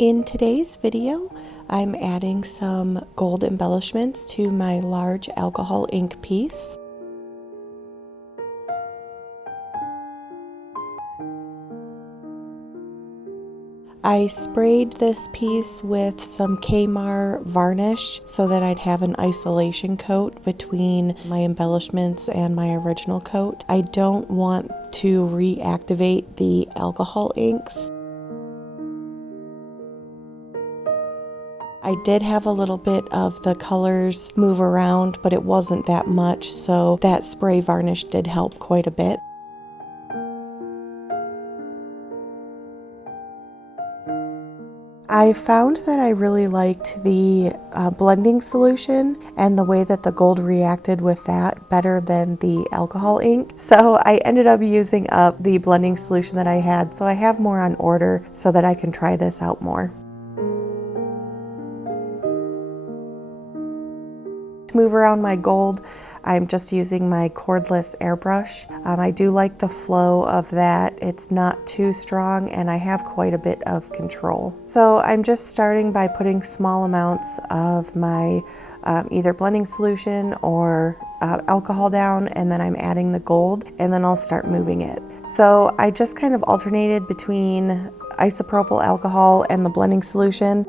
In today's video, I'm adding some gold embellishments to my large alcohol ink piece. I sprayed this piece with some Kmart varnish so that I'd have an isolation coat between my embellishments and my original coat. I don't want to reactivate the alcohol inks. I did have a little bit of the colors move around, but it wasn't that much, so that spray varnish did help quite a bit. I found that I really liked the blending solution and the way that the gold reacted with that better than the alcohol ink. So I ended up using up the blending solution that I had, so I have more on order so that I can try this out more. To move around my gold, I'm just using my cordless airbrush. I do like the flow of that. It's not too strong and I have quite a bit of control. So I'm just starting by putting small amounts of my either blending solution or alcohol down, and then I'm adding the gold, and then I'll start moving it. So I just kind of alternated between isopropyl alcohol and the blending solution.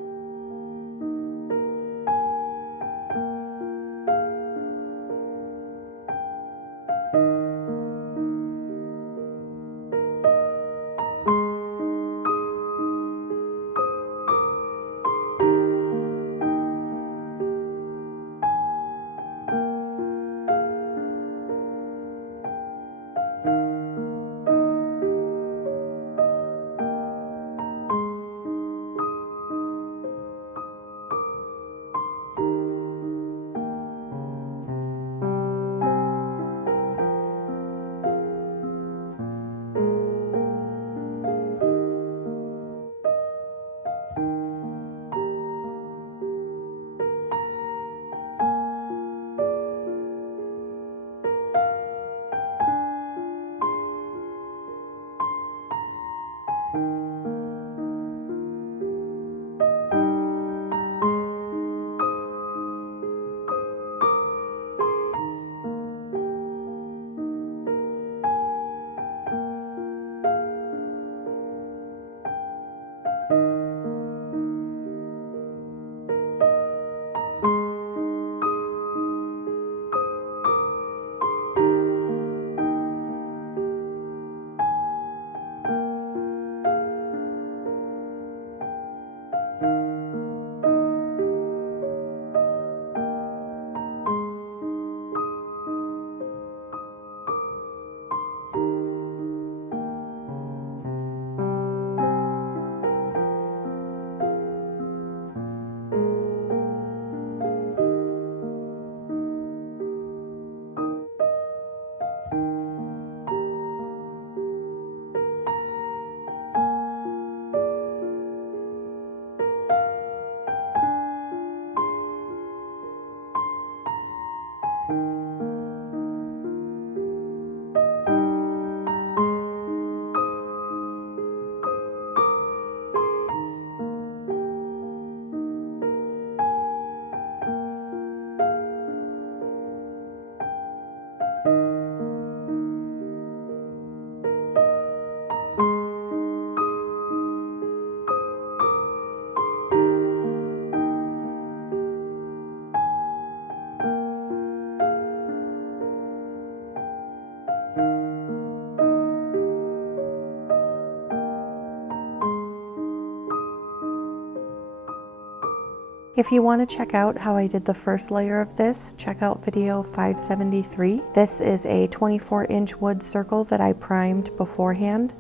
If you want to check out how I did the first layer of this, check out video 573. This is a 24-inch wood circle that I primed beforehand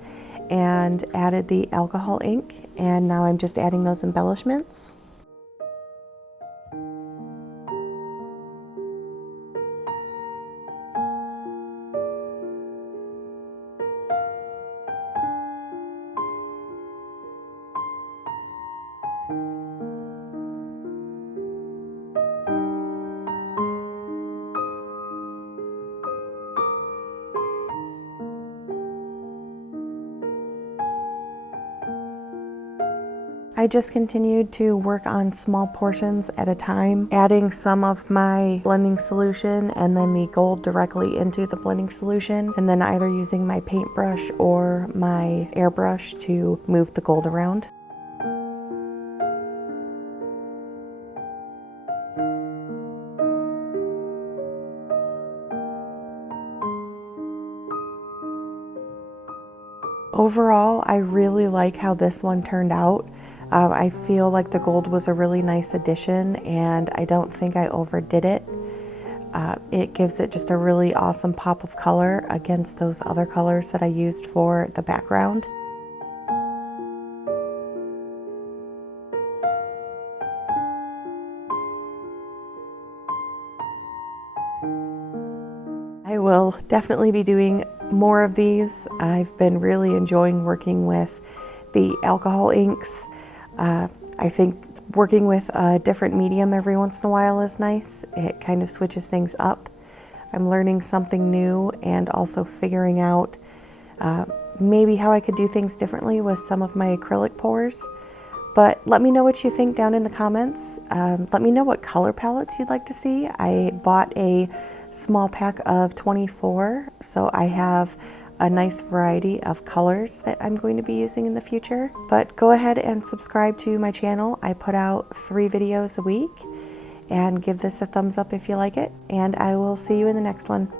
and added the alcohol ink, and now I'm just adding those embellishments. I just continued to work on small portions at a time, adding some of my blending solution and then the gold directly into the blending solution, and then either using my paintbrush or my airbrush to move the gold around. Overall, I really like how this one turned out. I feel like the gold was a really nice addition, and I don't think I overdid it. It gives it just a really awesome pop of color against those other colors that I used for the background. I will definitely be doing more of these. I've been really enjoying working with the alcohol inks. I think working with a different medium every once in a while is nice. It kind of switches things up. I'm learning something new and also figuring out maybe how I could do things differently with some of my acrylic pours. But let me know what you think down in the comments. Let me know what color palettes you'd like to see. I bought a small pack of 24, so I have a nice variety of colors that I'm going to be using in the future. But go ahead and subscribe to my channel. I put out 3 videos a week, and give this a thumbs up if you like it, and I will see you in the next one.